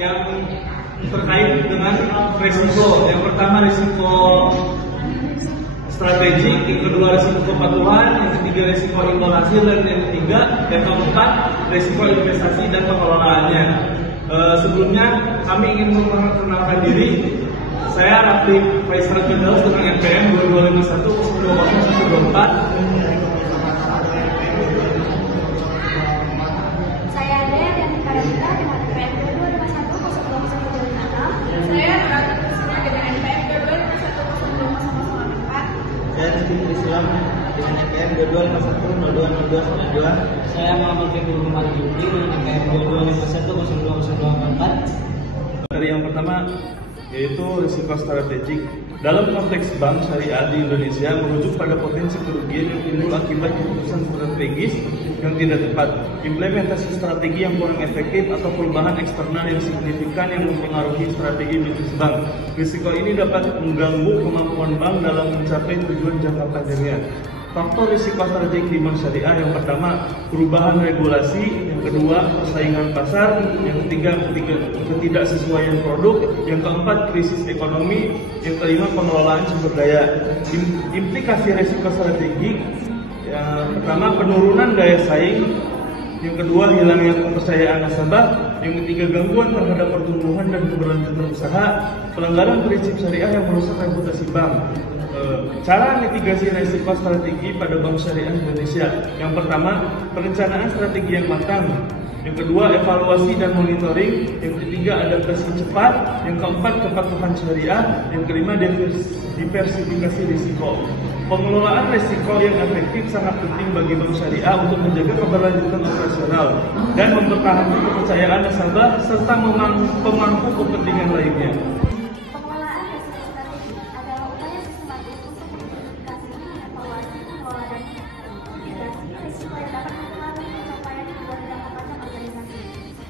yang terkait dengan risiko. Yang pertama risiko strategik, yang kedua risiko kepatuhan, yang ketiga risiko imbal hasil, dan yang ketiga, yang keempat risiko investasi dan pengelolaannya. Sebelumnya kami ingin memperkenalkan diri. Saya Rafli Faisal Firdaus dengan NPM 2251 Saya Dea dan Karanita dengan NPM 2251 Saya Ratu Kusuma dengan NPM 2251 Saya Rizky Islam dengan NPM 2251 Saya Muhammad Februari Rumah Yudi dengan NPM 2251 Dari yang pertama yaitu risiko strategik. Dalam konteks bank syariah di Indonesia merujuk pada potensi kerugian yang timbul akibat keputusan strategis yang tidak tepat, implementasi strategi yang kurang efektif, atau perubahan eksternal yang signifikan yang mempengaruhi strategi bisnis bank. Risiko ini dapat mengganggu kemampuan bank dalam mencapai tujuan jangka panjangnya. Faktor risiko strategik di bank syariah yang pertama, perubahan regulasi, yang kedua, persaingan pasar, yang ketiga, ketidaksesuaian produk, yang keempat, krisis ekonomi, yang kelima, pengelolaan sumber daya. Implikasi risiko strategik, yang pertama, penurunan daya saing, yang kedua, hilangnya kepercayaan nasabah, yang ketiga, gangguan terhadap pertumbuhan dan keberlanjutan usaha, pelanggaran prinsip syariah yang merusak reputasi bank. Cara mitigasi risiko strategi pada bank syariah Indonesia. Yang pertama, perencanaan strategi yang matang. Yang kedua, evaluasi dan monitoring. Yang ketiga, adaptasi cepat. Yang keempat, kepatuhan syariah. Yang kelima, diversifikasi risiko. Pengelolaan risiko yang efektif sangat penting bagi bank syariah untuk menjaga keberlanjutan operasional dan mempertahankan kepercayaan nasabah serta pemangku kepentingan lainnya. Pengelolaan risiko strategik adalah upaya sistematis untuk mengidentifikasi, mengevaluasi, mengelola, dan mitigasi risiko yang dapat mempengaruhi pencapaian tujuan jangka panjang organisasi.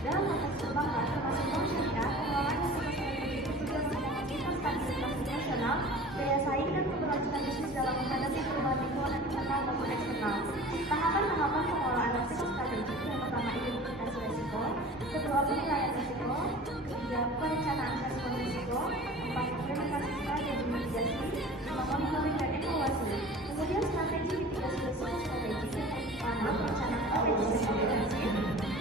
Dalam konteks perbankan, termasuk bank syariah, pengelolaan risiko strategik bertujuan untuk memastikan stabilitas operasional, daya saing, dan keberlanjutan bisnis dalam menghadapi perubahan lingkungan internal maupun eksternal. Tahapan-tahapan pengelolaan risiko strategik: yang pertama, identifikasi risiko, kedua, penilaian risiko, ketiga, perencanaan respon risiko, empat, implementasi strategi mitigasi, lima, monitoring dan evaluasi. Kemudian strategi mitigasi risiko strategik yang pertama, perencanaan strategi risiko defensif,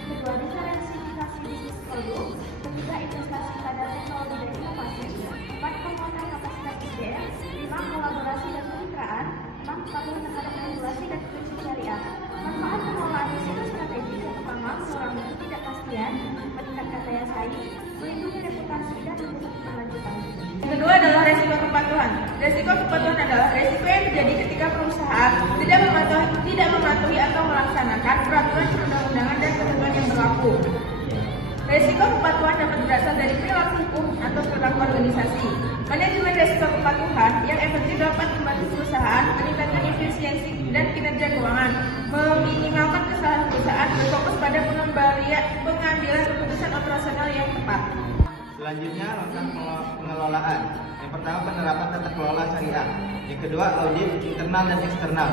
kedua, diversifikasi bisnis produk, ketiga, investasi pada teknologi dan inovasi, empat, penguatan kapasitas SDM, lima, kolaborasi dan kemitraan, enam, kepatuhan terhadap regulasi dan prinsip syariah. Manfaat pengelolaan risiko strategik yang pertama, mengurangi ketidakpastian, meningkatkan daya saing, melindungi reputasi dan mendukung keberlanjutan. Yang kedua adalah resiko kepatuhan. Resiko kepatuhan adalah resiko yang terjadi ketika perusahaan tidak mematuhi atau melaksanakan peraturan perundang-undangan dan ketentuan yang berlaku. Resiko kepatuhan dapat berasal dari perilaku hukum atau perilaku organisasi. Manajemen resiko kepatuhan yang efektif dapat membantu perusahaan meningkatkan efisiensi dan kinerja keuangan, meminimalkan kesalahan perusahaan, berfokus pada pengambilan keputusan operasional yang tepat. Selanjutnya, langkah pengelolaan. Yang pertama, penerapan tata kelola syariah. Yang kedua, audit internal dan eksternal.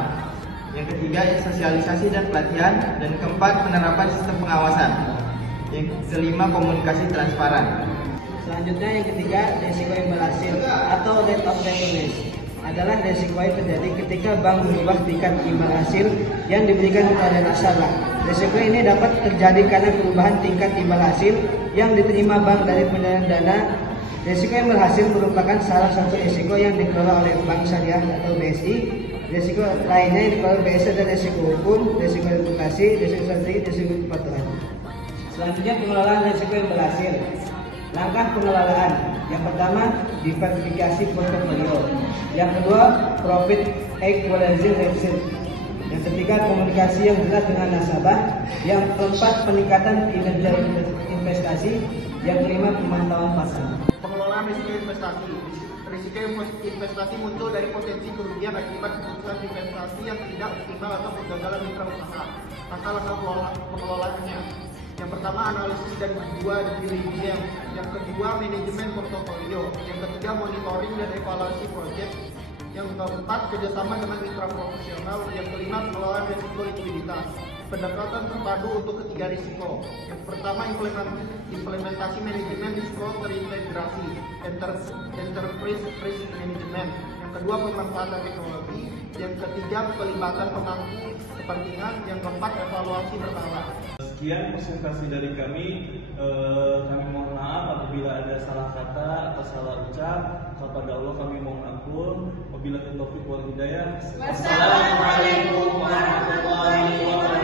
Yang ketiga, sosialisasi dan pelatihan. Dan keempat, penerapan sistem pengawasan. Yang kelima, komunikasi transparan. Selanjutnya yang ketiga, risiko imbal hasil atau rate of return adalah risiko yang terjadi ketika bank mengubah tingkat imbal hasil yang diberikan kepada nasabah. Risiko ini dapat terjadi karena perubahan tingkat imbal hasil yang diterima bank dari penyerahan dana. Risiko imbal hasil merupakan salah satu risiko yang dikelola oleh Bank Syariah atau BSI. Risiko lainnya yang dikelola BSI adalah risiko hukum, risiko reputasi, risiko strategi, risiko kepatuhan. Selanjutnya, pengelolaan risiko imbal hasil. Langkah pengelolaan. Yang pertama, diversifikasi portofolio. Yang kedua, profit equalizing ratio. Yang ketiga, komunikasi yang jelas dengan nasabah. Yang keempat, peningkatan kinerja investasi. Yang kelima, pemantauan pasar. Pengelolaan risiko investasi. Risiko investasi muncul dari potensi kerugian akibat keputusan investasi yang tidak optimal atau kegagalan mitra usaha. Langkah pengelolaannya. Yang pertama, analisis dan due diligence. Yang kedua, manajemen portofolio. Yang ketiga, monitoring dan evaluasi proyek. Yang keempat, kerjasama dengan mitra profesional. Yang kelima, pengelolaan risiko likuiditas. pendekatan terpadu untuk ketiga risiko. Yang pertama, implementasi manajemen risiko terintegrasi, enterprise risk management. Yang kedua, pemanfaatan teknologi. Yang ketiga, pelibatan pemangku kepentingan. Yang keempat, evaluasi berkala. Sekian presentasi dari kami. Kami mohon maaf apabila ada salah kata atau salah ucap. Kepada Allah kami mohon ampun. Wabillahi taufiq wal hidayah. Wassalamualaikum warahmatullahi wabarakatuh.